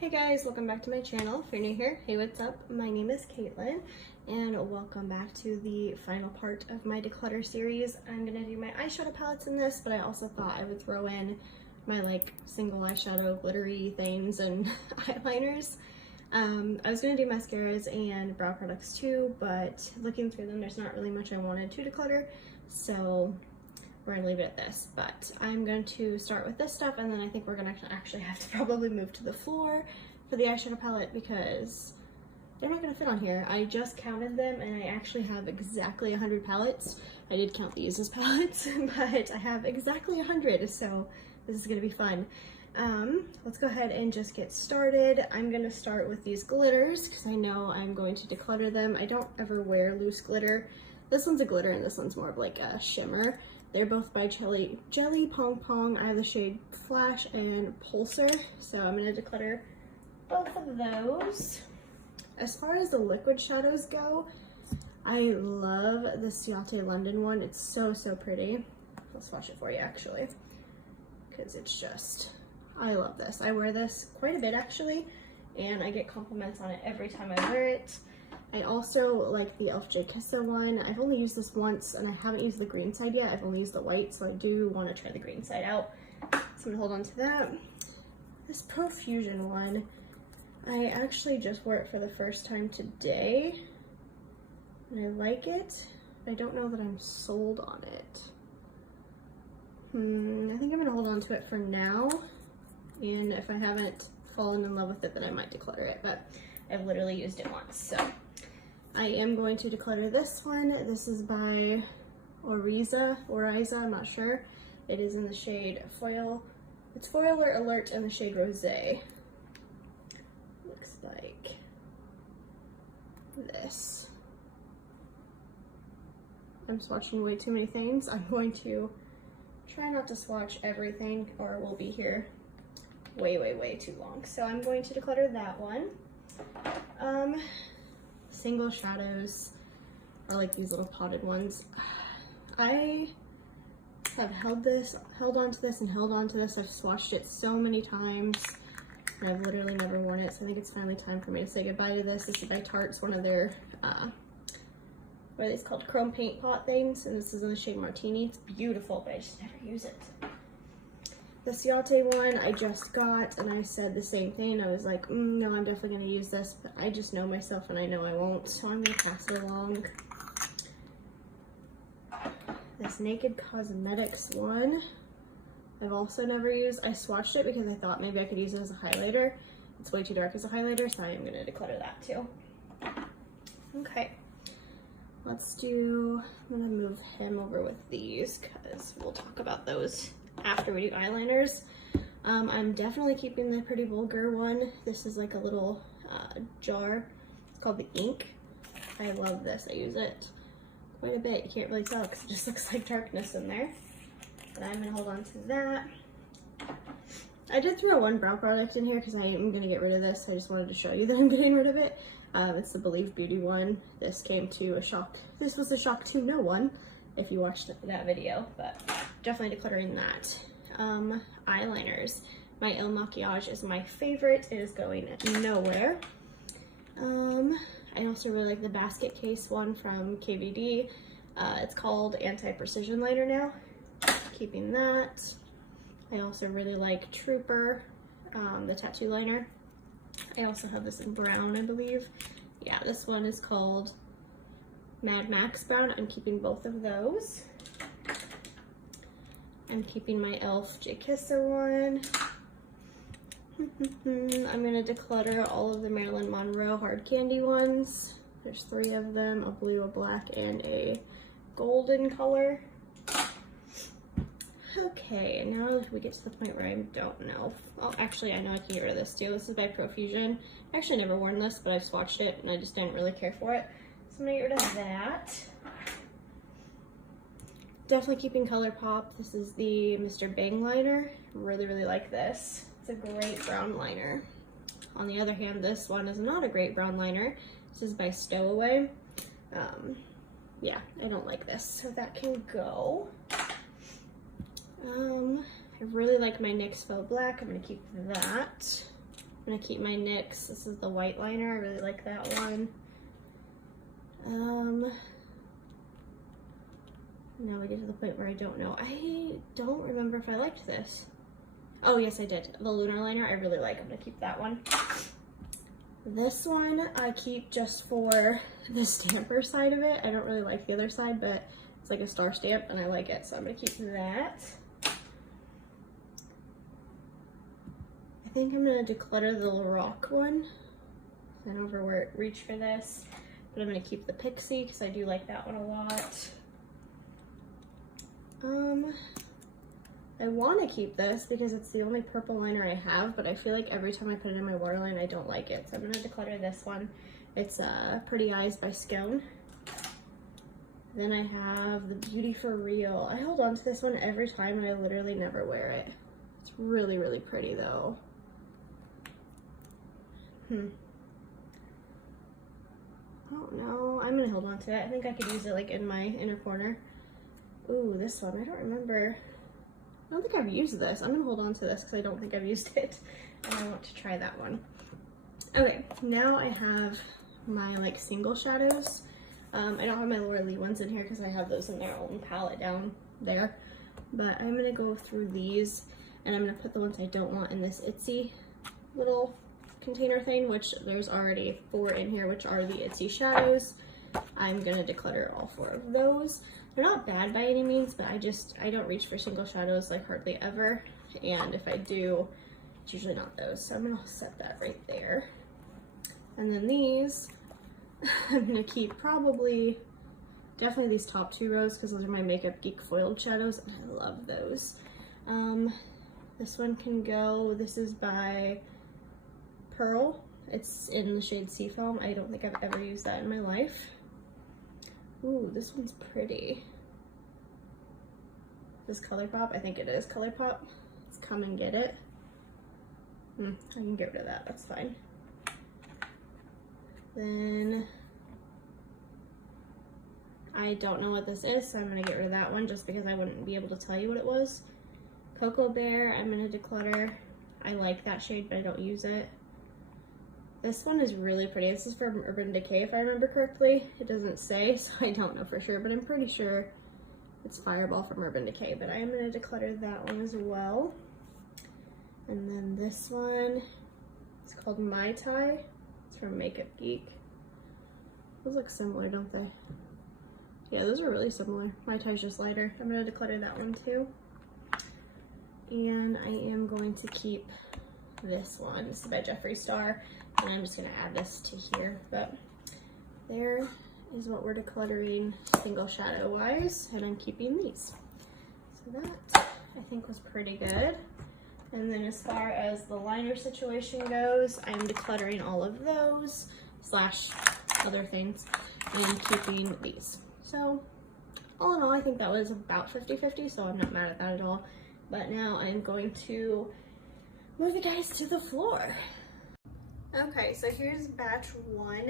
Hey guys, welcome back to my channel. If you're new here, hey, what's up? My name is Caitlin and welcome back to the final part of my declutter series. I'm gonna do my eyeshadow palettes in this, but I also thought I would throw in my single eyeshadow glittery things and eyeliners. I was gonna do mascaras and brow products too, but looking through them, there's not really much I wanted to declutter, so we're gonna leave it at this. But I'm going to start with this stuff, and then I think we're gonna actually have to probably move to the floor for the eyeshadow palette because they're not gonna fit on here. I just counted them and I actually have exactly 100 palettes. I did count these as palettes, but I have exactly 100, so this is gonna be fun. Let's go ahead and just get started. I'm gonna start with these glitters because I know I'm going to declutter them. I don't ever wear loose glitter. This one's a glitter and this one's more of like a shimmer. They're both by Jelly Pong Pong. I have the shade Flash and Pulsar, so I'm gonna declutter both of those. As far as the liquid shadows go, I love the Tarte London one. It's so pretty. I'll swatch it for you actually, because it's just, I love this. I wear this quite a bit actually, and I get compliments on it every time I wear it. I also like the e.l.f. J.Kisso one. I've only used this once and I haven't used the green side yet. I've only used the white, so I do want to try the green side out. So I'm gonna hold on to that. This Profusion one, I actually just wore it for the first time today and I like it. I don't know that I'm sold on it. I think I'm gonna hold on to it for now, and if I haven't fallen in love with it, then I might declutter it, but I've literally used it once, so. I am going to declutter this one. This is by Oriza, I'm not sure. It is in the shade Foil. It's Foil Alert in the shade Rosé. Looks like this. I'm swatching way too many things. I'm going to try not to swatch everything or we'll be here way too long. So I'm going to declutter that one. Single shadows are like these little potted ones. I have held on to this and held on to this. I've swatched it so many times and I've literally never worn it, so I think it's finally time for me to say goodbye to this. This is by Tarte. It's one of their what are these called, chrome paint pot things, and this is in the shade Martini. It's beautiful, but I just never use it. The Tarte one I just got, and I said the same thing. I was like, no, I'm definitely gonna use this, but I just know myself and I know I won't, so I'm gonna pass it along. This Naked Cosmetics one, I've also never used. I swatched it because I thought maybe I could use it as a highlighter. It's way too dark as a highlighter, so I am gonna declutter that too. Okay, I'm gonna move him over with these because we'll talk about those after we do eyeliners. I'm definitely keeping the Pretty Vulgar one. This is like a little jar. It's called the Ink. I love this. I use it quite a bit. You can't really tell because it just looks like darkness in there. But I'm gonna hold on to that. I did throw one brow product in here because I am gonna get rid of this. I just wanted to show you that I'm getting rid of it. It's the Believe Beauty one. This came to a shock. This was a shock to no one if you watched that video, but definitely decluttering that. Eyeliners. My Il Makiage is my favorite. It is going nowhere. I also really like the basket case one from KVD. It's called Anti-Precision Liner now. Keeping that. I also really like Trooper, the tattoo liner. I also have this in brown, I believe. Yeah, this one is called Mad Max Brown. I'm keeping both of those. I'm keeping my e.l.f. J.Kisso one. I'm gonna declutter all of the Marilyn Monroe hard candy ones. There's 3 of them, a blue, a black, and a golden color. Okay, and now we get to the point where I don't know. Oh, actually, I know I can get rid of this too. This is by Profusion. I actually never worn this, but I've swatched it and I just didn't really care for it. So I'm gonna get rid of that. Definitely keeping ColourPop. This is the Mr. Bang liner. Really like this. It's a great brown liner. On the other hand, this one is not a great brown liner. This is by Stowaway. Yeah, I don't like this, so that can go. I really like my NYX Faux Black. I'm gonna keep that. I'm gonna keep my NYX. This is the white liner. I really like that one. Now we get to the point where I don't know. I don't remember if I liked this. Oh yes, I did. The Lunar liner I really like. I'm gonna keep that one. This one I keep just for the stamper side of it. I don't really like the other side, but it's like a star stamp and I like it, so I'm gonna keep that. I think I'm gonna declutter the Lorac one. I don't reach for this, but I'm gonna keep the Pixie because I do like that one a lot. I want to keep this because it's the only purple liner I have, but I feel like every time I put it in my waterline, I don't like it. So I'm going to declutter this one. It's Pretty Eyes by Scone. Then I have the Beauty for Real. I hold on to this one every time and I literally never wear it. It's really, really pretty though. I don't know. I'm going to hold on to it. I think I could use it like in my inner corner. Ooh, this one. I don't remember. I don't think I've used this. I'm gonna hold on to this because I don't think I've used it. And I want to try that one. Okay, now I have my like single shadows. I don't have my Laura Lee ones in here because I have those in their own palette down there. But I'm gonna go through these and I'm gonna put the ones I don't want in this Itsy little container thing, which there's already 4 in here, which are the Itsy shadows. I'm gonna declutter all 4 of those. They're not bad by any means, but I don't reach for single shadows like hardly ever. And if I do, it's usually not those. So I'm gonna set that right there. And then these, I'm gonna keep definitely these top 2 rows because those are my Makeup Geek foiled shadows and I love those. This one can go, this is by Pearl. It's in the shade Seafoam. I don't think I've ever used that in my life. Ooh, this one's pretty. Is this ColourPop? I think it is ColourPop. Let's Come and Get It. I can get rid of that, that's fine. Then, I don't know what this is, so I'm gonna get rid of that one just because I wouldn't be able to tell you what it was. Cocoa Bear, I'm gonna declutter. I like that shade, but I don't use it. This one is really pretty. This is from Urban Decay, if I remember correctly. It doesn't say, so I don't know for sure, but I'm pretty sure it's Fireball from Urban Decay, but I am going to declutter that one as well. And then this one, it's called Mai Tai. It's from Makeup Geek. Those look similar, don't they? Yeah, those are really similar. Mai Tai's just lighter. I'm going to declutter that one too. And I am going to keep this one. This is by Jeffree Star. And I'm just gonna add this to here, but there is what we're decluttering single shadow wise, and I'm keeping these. So that I think was pretty good. And then as far as the liner situation goes, I'm decluttering all of those slash other things and keeping these. So all in all, I think that was about 50-50, so I'm not mad at that at all. But now I'm going to move you guys to the floor. Okay, so here's batch 1.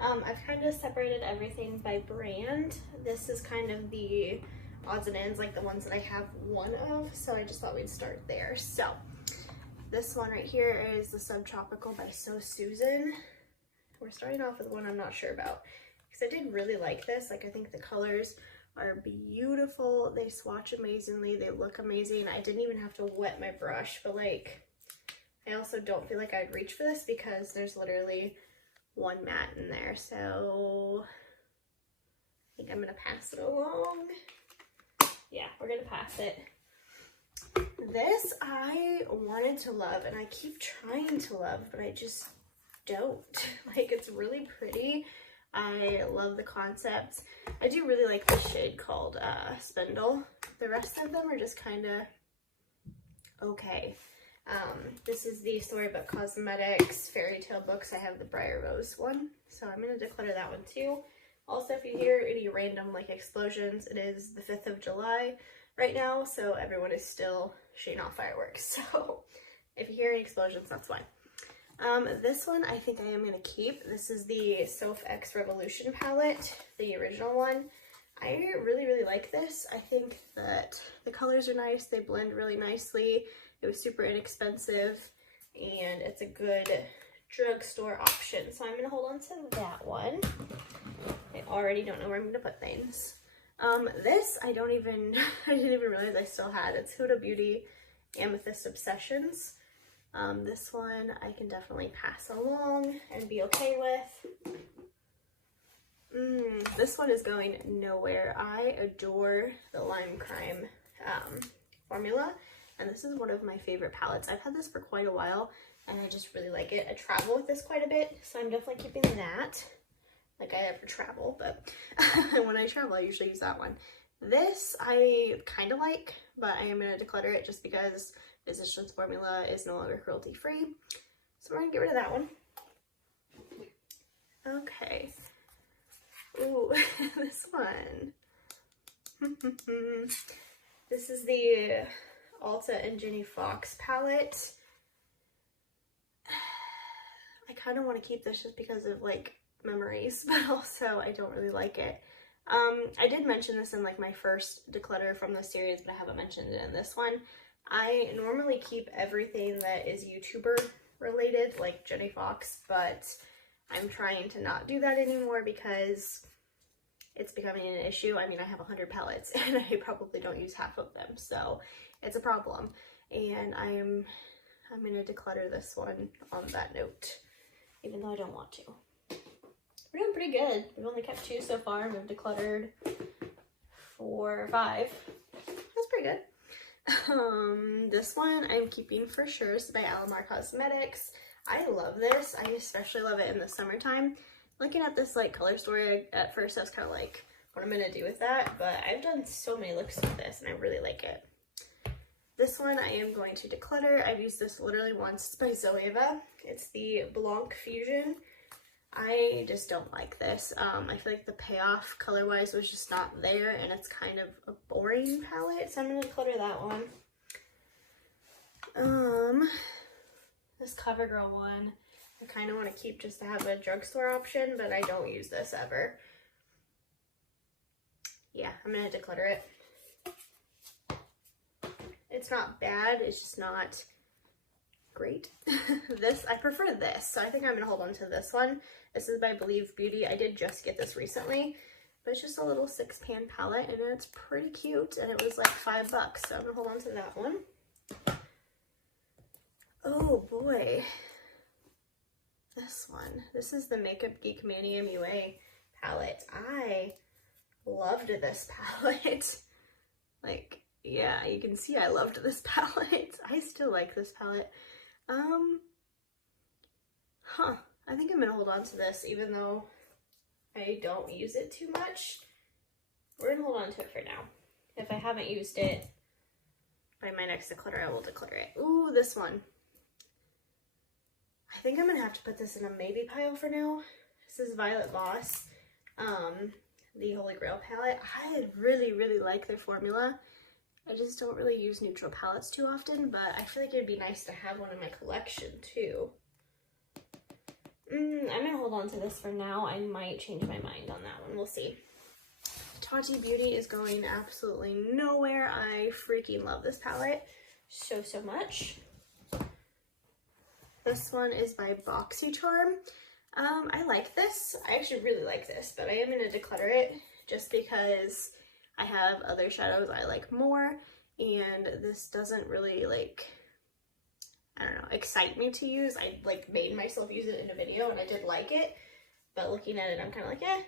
I've kind of separated everything by brand. This is kind of the odds and ends, like the ones that I have one of, so I just thought we'd start there. So this one right here is the Subtropical by So Susan. We're starting off with one I'm not sure about because I did really like this. Like, I think the colors are beautiful. They swatch amazingly. They look amazing. I didn't even have to wet my brush, but like, I also don't feel like I'd reach for this because there's literally one matte in there. So I think I'm gonna pass it along. Yeah, we're gonna pass it. This I wanted to love and I keep trying to love, but I just don't. Like, it's really pretty. I love the concept. I do really like this shade called Spindle. The rest of them are just kind of okay. This is the Storybook Cosmetics Fairy Tale Books. I have the Briar Rose one, so I'm going to declutter that one too. Also, if you hear any random like explosions, it is the 5th of July right now, so everyone is still shooting off fireworks. So if you hear any explosions, that's why. This one I think I am going to keep. This is the Soph X Revolution palette, the original one. I really, really like this. I think that the colors are nice. They blend really nicely. It was super inexpensive, and it's a good drugstore option. So I'm gonna hold on to that one. I already don't know where I'm gonna put things. This I didn't even realize I still had. It's Huda Beauty Amethyst Obsessions. This one I can definitely pass along and be okay with. This one is going nowhere. I adore the Lime Crime formula, and this is one of my favorite palettes. I've had this for quite a while, and I just really like it. I travel with this quite a bit, so I'm definitely keeping that. Like I ever travel, but when I travel, I usually use that one. This I kind of like, but I am going to declutter it just because Physicians Formula is no longer cruelty-free. So we're going to get rid of that one. Okay. Ooh, this one. This is the Ulta and Jenny Fox palette. I kind of want to keep this just because of like memories, but also I don't really like it. I did mention this in like my first declutter from the series, but I haven't mentioned it in this one. I normally keep everything that is YouTuber related, like Jenny Fox, but I'm trying to not do that anymore because it's becoming an issue. I mean, I have 100 palettes and I probably don't use half of them, so it's a problem. And I'm gonna declutter this one on that note, even though I don't want to. We're doing pretty good. We've only kept 2 so far, and we've decluttered 4 or 5. That's pretty good. This one I'm keeping for sure. It's by Alamar Cosmetics. I love this. I especially love it in the summertime. Looking at this like color story, at first I was kind of like, what am I gonna do with that? But I've done so many looks with this, and I really like it. This one I am going to declutter. I've used this literally once. It's by Zoeva. It's the Blanc Fusion. I just don't like this. I feel like the payoff color-wise was just not there, and it's kind of a boring palette, so I'm gonna declutter that one. This CoverGirl one, I kind of want to keep just to have a drugstore option, but I don't use this ever. Yeah, I'm gonna declutter it. It's not bad, it's just not great. I prefer this, so I think I'm gonna hold on to this one. This is by Believe Beauty. I did just get this recently, but it's just a little 6-pan palette, and it's pretty cute, and it was like $5, so I'm gonna hold on to that one. Oh boy, this one. This is the Makeup Geek Mania MUA palette. I loved this palette. Like, yeah, you can see I loved this palette. I still like this palette. I think I'm gonna hold on to this even though I don't use it too much. We're gonna hold on to it for now. If I haven't used it by my next declutter, I will declutter it. Ooh, this one. I think I'm gonna have to put this in a maybe pile for now. This is Violet Voss, the Holy Grail palette. I really, really like their formula. I just don't really use neutral palettes too often, but I feel like it'd be nice to have one in my collection too. I'm gonna hold on to this for now. I might change my mind on that one. We'll see. Tarte Beauty is going absolutely nowhere. I freaking love this palette so much. This one is by BoxyCharm. I like this. I actually really like this, but I am gonna declutter it just because I have other shadows I like more, and this doesn't really like, I don't know, excite me to use. I like made myself use it in a video and I did like it, but looking at it I'm kind of like, eh,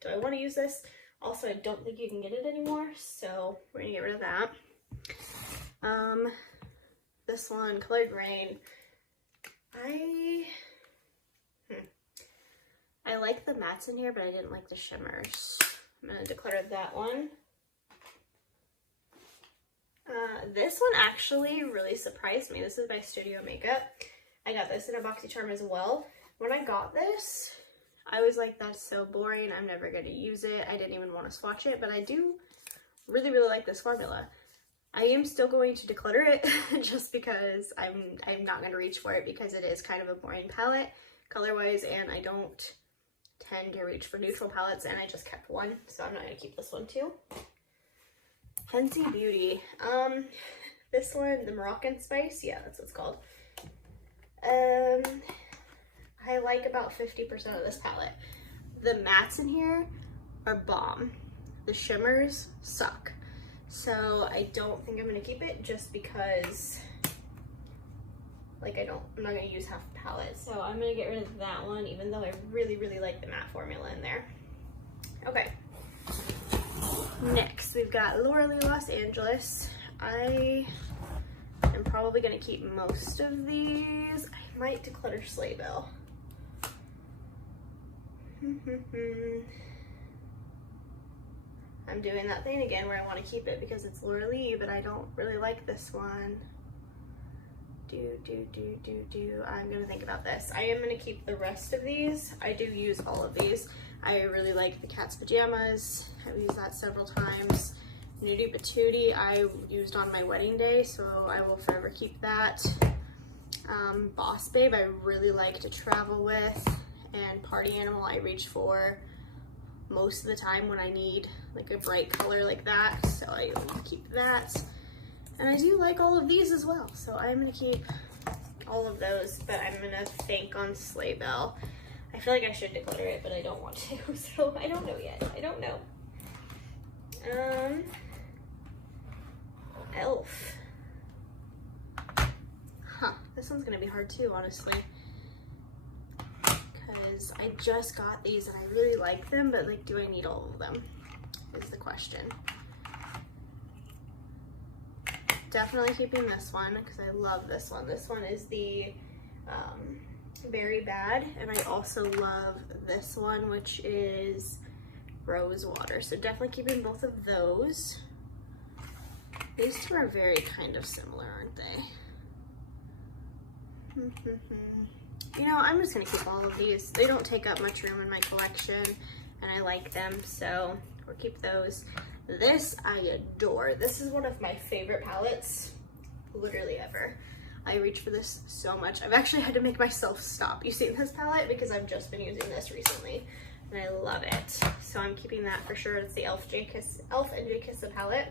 do I want to use this? Also, I don't think you can get it anymore, so we're gonna get rid of that. This one, Colored Rain. I like the mattes in here, but I didn't like the shimmers. I'm gonna declutter that one. This one actually really surprised me. This is by Studio Makeup. I got this in a BoxyCharm as well. When I got this, I was like, that's so boring. I'm never going to use it. I didn't even want to swatch it, but I do really, really like this formula. I am still going to declutter it just because I'm not going to reach for it because it is kind of a boring palette color-wise, and I don't tend to reach for neutral palettes, and I just kept one, so I'm not going to keep this one too. Fenty Beauty. This one, the Moroccan Spice, yeah, that's what it's called. I like about 50% of this palette. The mattes in here are bomb. The shimmers suck. So I don't think I'm gonna keep it just because like I'm not gonna use half the palette. So I'm gonna get rid of that one, even though I really, really like the matte formula in there. Okay. Next, we've got Laura Los Angeles. I am probably gonna keep most of these. I might declutter Sleigh Bell. I'm doing that thing again where I want to keep it because it's Laura Lee, but I don't really like this one. I'm gonna think about this. I am gonna keep the rest of these. I do use all of these. I really like the Cat's Pajamas. I've used that several times. Nudie Patootie I used on my wedding day, so I will forever keep that. Boss Babe I really like to travel with, and Party Animal I reach for most of the time when I need like a bright color like that, so I will keep that. And I do like all of these as well, so I'm gonna keep all of those, but I'm gonna think on Sleigh Bell. I feel like I should declutter it, but I don't want to, so I don't know yet. I don't know. Elf. Huh, this one's gonna be hard too, honestly. Because I just got these and I really like them, but like, do I need all of them? Is the question. Definitely keeping this one because I love this one. This one is the Very Bad, and I also love this one, which is Rose Water. So definitely keeping both of those. These two are very kind of similar, aren't they? You know, I'm just gonna keep all of these. They don't take up much room in my collection, and I like them, so we'll keep those. This I adore. This is one of my favorite palettes, literally ever. I reach for this so much. I've actually had to make myself stop using this palette because I've just been using this recently, and I love it. So I'm keeping that for sure. It's the Elf and J Kissa palette.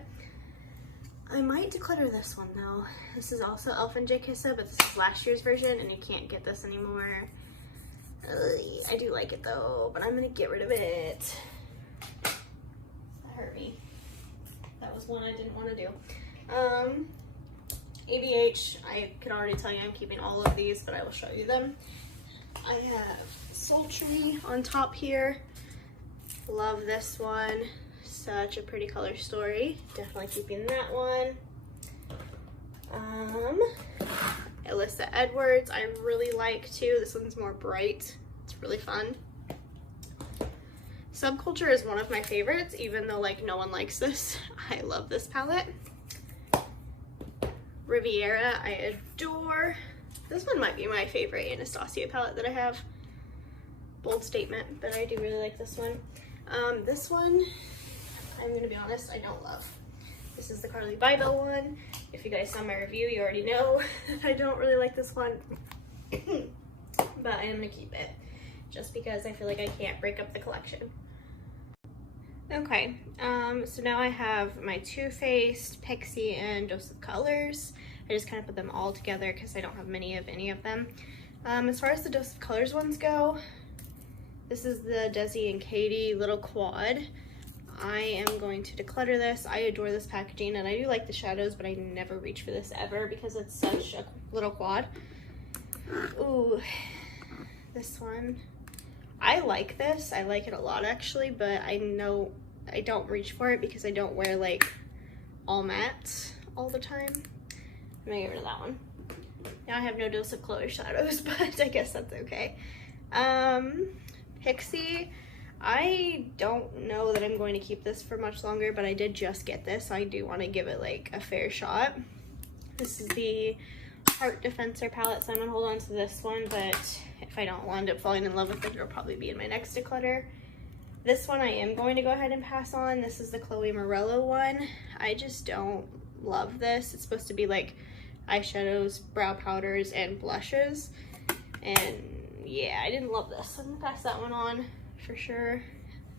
I might declutter this one though. This is also Elf and J Kissa, but this is last year's version, and you can't get this anymore. I do like it though, but I'm gonna get rid of it. That hurt me. That was one I didn't want to do. ABH, I can already tell you I'm keeping all of these, but I will show you them. I have Sultry on top here. Love this one. Such a pretty color story. Definitely keeping that one. Alyssa Edwards, I really like too. This one's more bright. It's really fun. Subculture is one of my favorites, even though like no one likes this. I love this palette. Riviera, I adore. This one might be my favorite Anastasia palette that I have. Bold statement, but I do really like this one. This one, I'm gonna be honest, I don't love. This is the Carly Bybel one. If you guys saw my review, you already know I don't really like this one, but I am gonna keep it just because I feel like I can't break up the collection. Okay, so now I have my Too Faced, Pixie, and Dose of Colors. I just kind of put them all together because I don't have many of any of them. As far as the Dose of Colors ones go, this is the Desi and Katie little quad. I am going to declutter this. I adore this packaging, and I do like the shadows, but I never reach for this ever because it's such a little quad. Ooh, this one. I like this. I like it a lot actually, but I know I don't reach for it because I don't wear like all mattes all the time. I'm gonna get rid of that one. Now I have no Dose of Color shadows, but I guess that's okay. Pixie, I don't know that I'm going to keep this for much longer, but I did just get this, so I do want to give it like a fair shot. This is the Heart Defensor palette, so I'm gonna hold on to this one, but if I don't wind up falling in love with it, it'll probably be in my next declutter. This one I am going to go ahead and pass on. This is the Chloe Morello one. I just don't love this. It's supposed to be like eyeshadows, brow powders, and blushes, and yeah, I didn't love this. I'm gonna pass that one on for sure.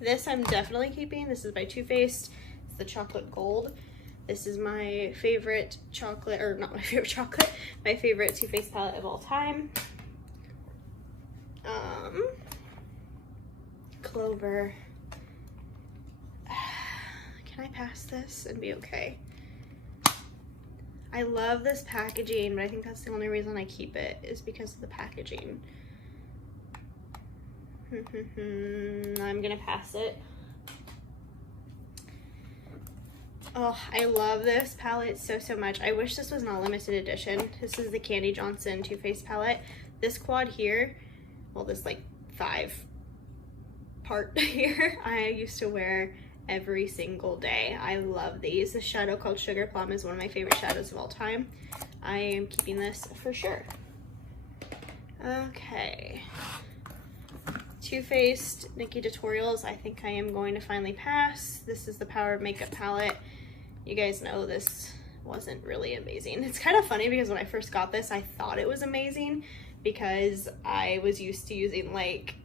This I'm definitely keeping. This is by Too Faced. It's the Chocolate Gold. This is my favorite chocolate, or not my favorite chocolate, my favorite Too Faced palette of all time. Clover. Can I pass this and be okay? I love this packaging, but I think that's the only reason I keep it is because of the packaging. I'm gonna pass it. Oh, I love this palette so much. I wish this was not limited edition. This is the Candy Johnson Too Faced palette. This quad here, well, this like 5-part here, I used to wear every single day. I love these. This shadow called Sugar Plum is one of my favorite shadows of all time. I am keeping this for sure. Okay. Too Faced Nikkie Tutorials, I think I am going to finally pass. This is the Power of Makeup palette. You guys know this wasn't really amazing. It's kind of funny because when I first got this, I thought it was amazing because I was used to using like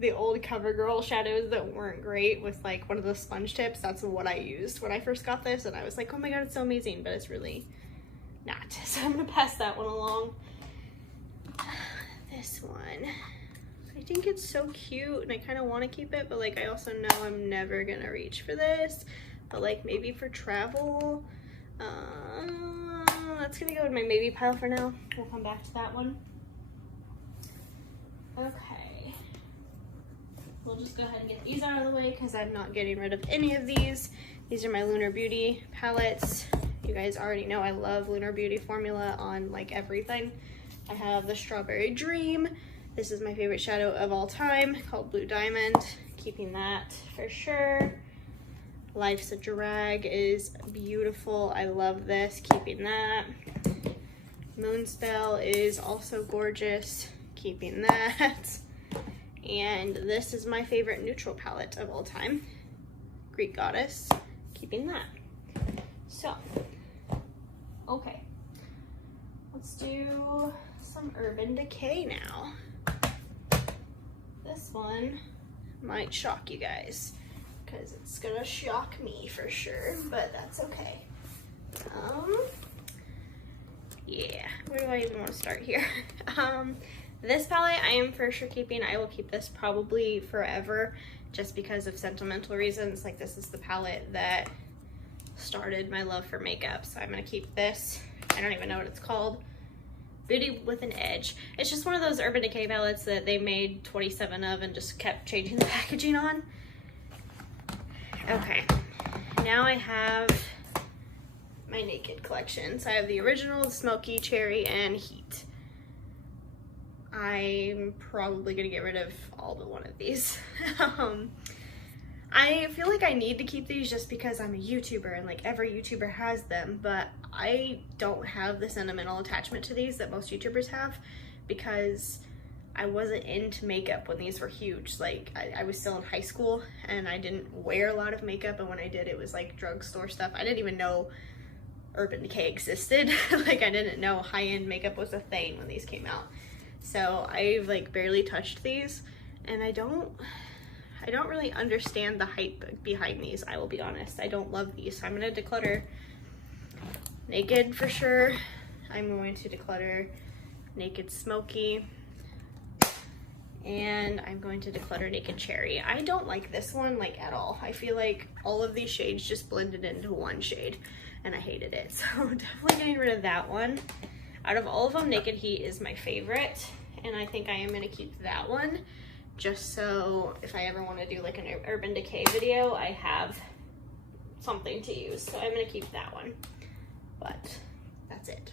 the old CoverGirl shadows that weren't great with like one of the sponge tips. That's what I used when I first got this, and I was like, oh my god, it's so amazing, but it's really not. So I'm gonna pass that one along. This one, I think it's so cute and I kind of want to keep it, but like I also know I'm never gonna reach for this, but like maybe for travel. That's gonna go in my maybe pile for now. We'll come back to that one. Okay, we'll just go ahead and get these out of the way because I'm not getting rid of any of these. These are my Lunar Beauty palettes. You guys already know I love Lunar Beauty formula on like everything. I have the Strawberry Dream. This is my favorite shadow of all time, called Blue Diamond. Keeping that for sure. Life's a Drag is beautiful. I love this, keeping that. Moonspell is also gorgeous, keeping that. And this is my favorite neutral palette of all time, Greek Goddess, keeping that. So, okay, let's do some Urban Decay now. This one might shock you guys because it's gonna shock me for sure, but that's okay. Yeah, where do I even want to start here? This palette I am for sure keeping. I will keep this probably forever just because of sentimental reasons. Like this is the palette that started my love for makeup, so I'm gonna keep this. I don't even know what it's called. Beauty with an Edge. It's just one of those Urban Decay palettes that they made 27 of and just kept changing the packaging on. Okay, now I have my Naked collection. So I have the original, Smoky, Cherry, and Heat. I'm probably gonna get rid of all but one of these. I feel like I need to keep these just because I'm a YouTuber and like every YouTuber has them, but I don't have the sentimental attachment to these that most YouTubers have because I wasn't into makeup when these were huge. Like I was still in high school and I didn't wear a lot of makeup, and when I did, it was like drugstore stuff. I didn't even know Urban Decay existed. Like I didn't know high-end makeup was a thing when these came out. So I've like barely touched these, and I don't really understand the hype behind these, I will be honest. I don't love these, so I'm gonna declutter Naked for sure. I'm going to declutter Naked Smoky, and I'm going to declutter Naked Cherry. I don't like this one like at all. I feel like all of these shades just blended into one shade and I hated it. So definitely getting rid of that one. Out of all of them, Naked Heat is my favorite, and I think I am gonna keep that one just so if I ever want to do like an Urban Decay video, I have something to use. So I'm gonna keep that one, but that's it.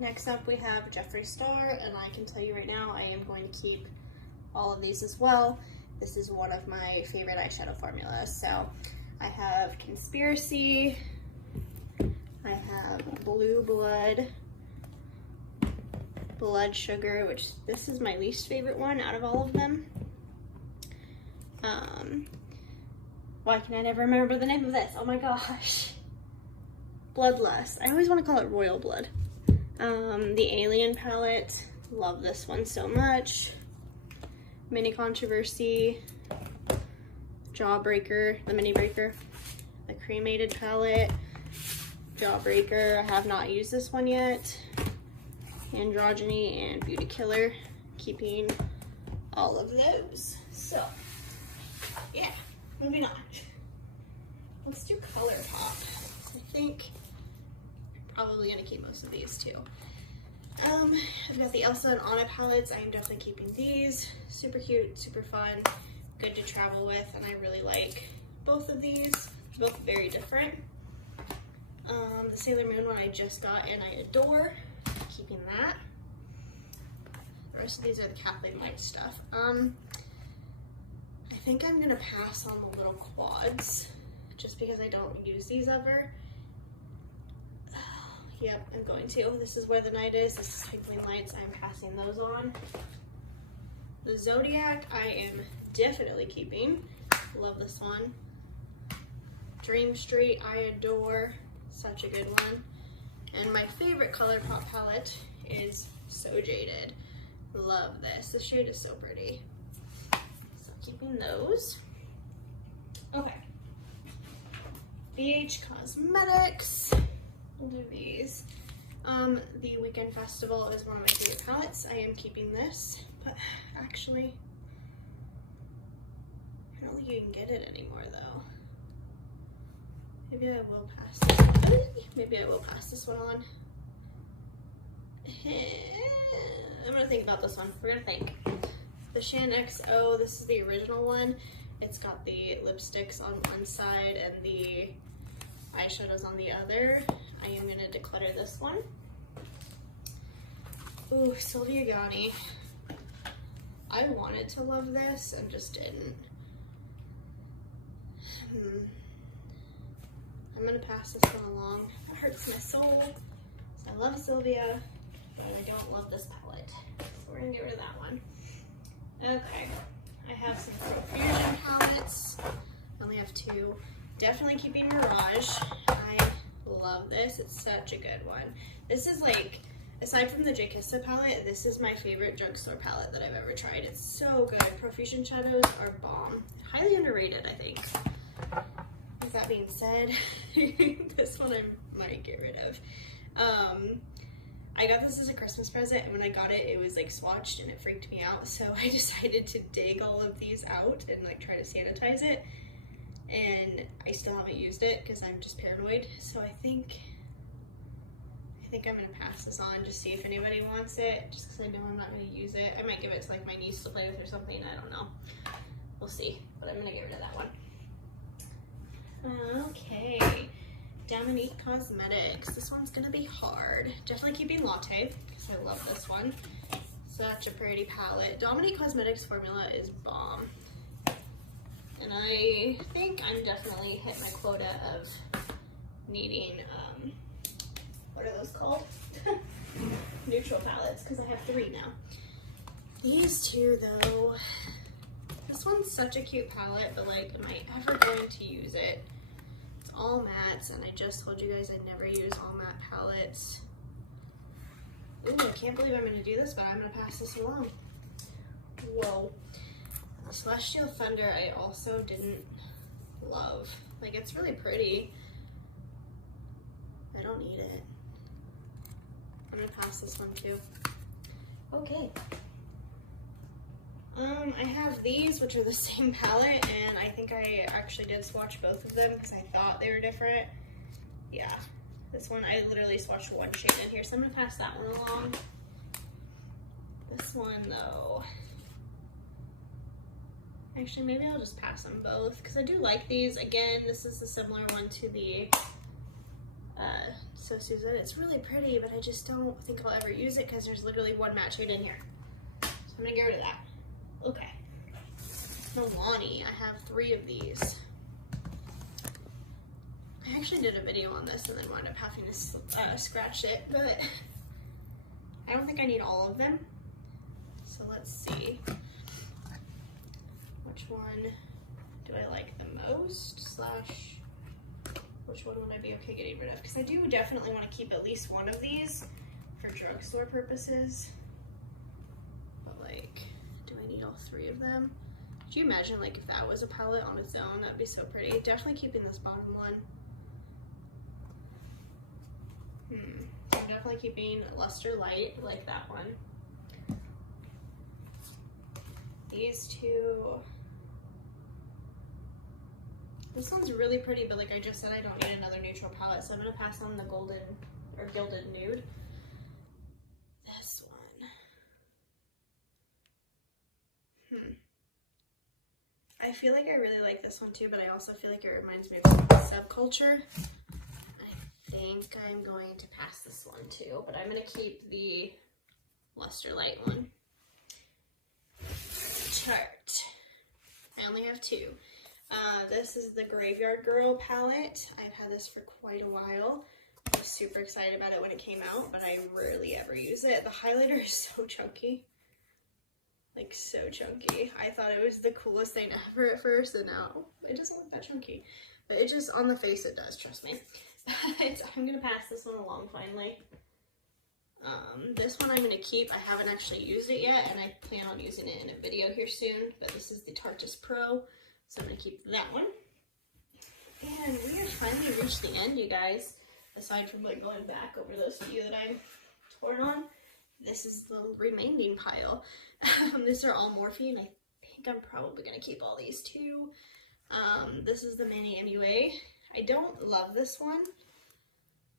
Next up we have Jeffree Star, and I can tell you right now I am going to keep all of these as well. This is one of my favorite eyeshadow formulas. So I have Conspiracy, I have Blue Blood, Blood Sugar, which this is my least favorite one out of all of them. Why can I never remember the name of this? Oh my gosh. Bloodlust. I always want to call it Royal Blood. The Alien palette. Love this one so much. Mini Controversy. Jawbreaker, the Mini Breaker. the cremated palette, Jawbreaker, I have not used this one yet, Androgyny, and Beauty Killer, keeping all of those. So yeah, moving on. Let's do ColourPop. I think I'm probably gonna keep most of these too. I've got the Elsa and Anna palettes. I am definitely keeping these. Super cute, super fun, good to travel with, and I really like both of these. Both very different. The Sailor Moon one I just got and I adore. Keeping that. The rest of these are the Kathleen White stuff. I think I'm gonna pass on the little quads just because I don't use these ever. Yep, I'm going to. This is Where the Night Is. This is Twinkling Lights. I'm passing those on. The Zodiac I am definitely keeping. Love this one. Dream Street I adore. Such a good one. And my favorite ColourPop palette is So Jaded. Love this. This shade is so pretty. So keeping those. Okay. BH Cosmetics. We'll do these. The Weekend Festival is one of my favorite palettes. I am keeping this, but actually, I don't think you can get it anymore though. Maybe I will pass this. Maybe I will pass this one on. I'm gonna think about this one. We're gonna think. The Shan XO, this is the original one. It's got the lipsticks on one side and the eyeshadows on the other. I am gonna declutter this one. Ooh, Sylvia Gianni. I wanted to love this and just didn't. I'm gonna pass this one along. It hurts my soul. So I love Sylvia, but I don't love this palette. So we're gonna get rid of that one. Okay, I have some Profusion palettes. I only have two. Definitely keeping Mirage. I love this. It's such a good one. This is like, aside from the Jkissa palette, this is my favorite drugstore palette that I've ever tried. It's so good. Profusion shadows are bomb. Highly underrated, I think. With that being said, this one I might get rid of. I got this as a Christmas present, and when I got it, it was like swatched and it freaked me out. So I decided to dig all of these out and like try to sanitize it. And I still haven't used it because I'm just paranoid. So I think I'm gonna pass this on, just see if anybody wants it, just because I know I'm not gonna use it. I might give it to like my niece to play with or something, I don't know. We'll see, but I'm gonna get rid of that one. Okay, Dominique Cosmetics. This one's gonna be hard. Definitely keeping Latte, because I love this one. Such a pretty palette. Dominique Cosmetics formula is bomb. And I think I'm definitely hit my quota of needing, what are those called? Neutral palettes, because I have 3 now. These two though, this one's such a cute palette, but like, am I ever going to use it? It's all mattes, and I just told you guys I never use all matte palettes. Ooh, I can't believe I'm gonna do this, but I'm gonna pass this along. Whoa. Celestial Thunder I also didn't love. Like, it's really pretty. I don't need it. I'm gonna pass this one too. Okay. I have these, which are the same palette, and I think I actually did swatch both of them because I thought they were different. Yeah, this one, I literally swatched one shade in here, so I'm gonna pass that one along. This one though, actually maybe I'll just pass them both because I do like these. Again, this is a similar one to the So Susan. It's really pretty, but I just don't think I'll ever use it because there's literally one matte shade in here. So I'm gonna get rid of that. Okay. Milani, I have 3 of these. I actually did a video on this and then wound up having to scratch it, but I don't think I need all of them. So let's see. Which one do I like the most, slash which one would I be okay getting rid of? Because I do definitely want to keep at least one of these for drugstore purposes. But like, do I need all 3 of them? Do you imagine like if that was a palette on its own? That'd be so pretty. Definitely keeping this bottom one. I'm definitely keeping Luster Light, like that one. These two. This one's really pretty, but like I just said, I don't need another neutral palette, so I'm gonna pass on the golden or gilded nude. This one. I feel like I really like this one too, but I also feel like it reminds me of Subculture. I think I'm going to pass this one too, but I'm gonna keep the Luster Light one. Tarte. I only have two. This is the Graveyard Girl palette. I've had this for quite a while. I was super excited about it when it came out, but I rarely ever use it. The highlighter is so chunky. Like, so chunky. I thought it was the coolest thing ever at first, and now it doesn't look that chunky. But it just, on the face it does, trust me. I'm gonna pass this one along finally. This one I'm gonna keep. I haven't actually used it yet, and I plan on using it in a video here soon, but this is the Tarte Pro, so I'm gonna keep that one. And we have finally reached the end, you guys. Aside from like going back over those few that I'm torn on, this is the remaining pile. These are all Morphe, and I think I'm probably gonna keep all these too. This is the Mini MUA. I don't love this one,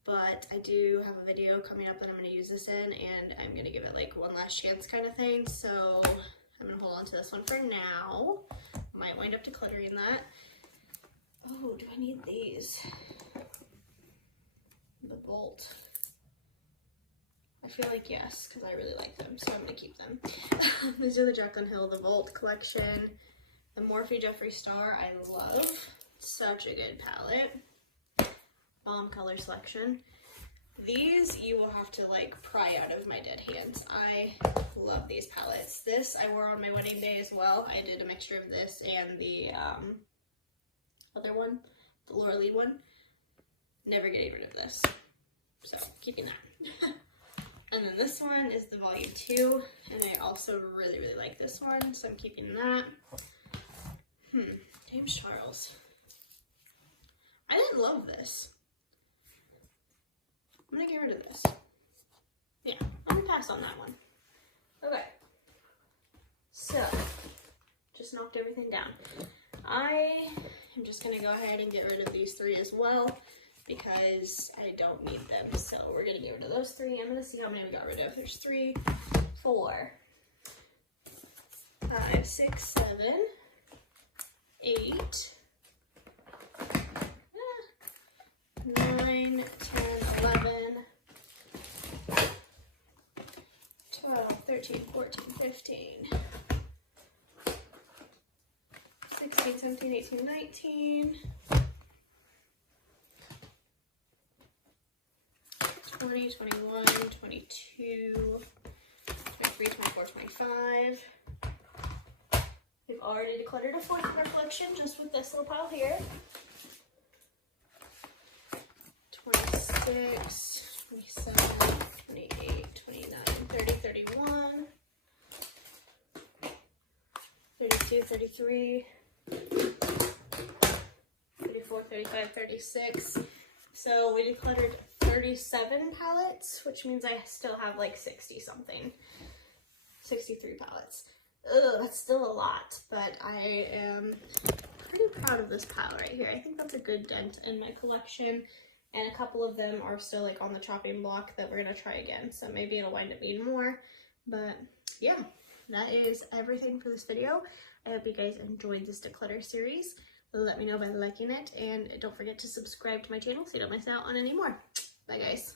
but I do have a video coming up that I'm going to use this in, and I'm going to give it like one last chance kind of thing, so I'm going to hold on to this one for now. Might wind up decluttering that. Oh, do I need these? The Bolt. I feel like yes, because I really like them, so I'm going to keep them. These are the Jaclyn Hill, the Volt collection. The Morphe Jeffree Star, I love. Such a good palette. Bomb color selection. These you will have to like pry out of my dead hands. I love these palettes. This I wore on my wedding day as well. I did a mixture of this and the other one, the Laura Lee one. Never getting rid of this. So keeping that. And then this one is the volume 2, and I also really, really like this one, so I'm keeping that. James Charles. I didn't love this. I'm gonna get rid of this. Yeah, I'm gonna pass on that one. Okay. So, just knocked everything down. I am just gonna go ahead and get rid of these 3 as well, because I don't need them. So we're gonna get rid of those 3. I'm gonna see how many we got rid of. There's 3, 4, 5, 6, 7, 8, 9, 10, 11, 12, 13, 14, 15, 16, 17, 18, 19, 20, 21, 22, 23, 24, 25. We've already decluttered a 4th in our collection just with this little pile here. 26, 27, 28, 29, 30, 31, 32, 33, 34, 35, 36. So we decluttered 37 palettes, which means I still have like 60 something, 63 palettes. Ugh, that's still a lot, but I am pretty proud of this pile right here. I think that's a good dent in my collection, and a couple of them are still like on the chopping block that we're gonna try again, so maybe it'll wind up being more. But yeah, that is everything for this video. I hope you guys enjoyed this declutter series. Let me know by liking it, and don't forget to subscribe to my channel so you don't miss out on any more. Bye guys.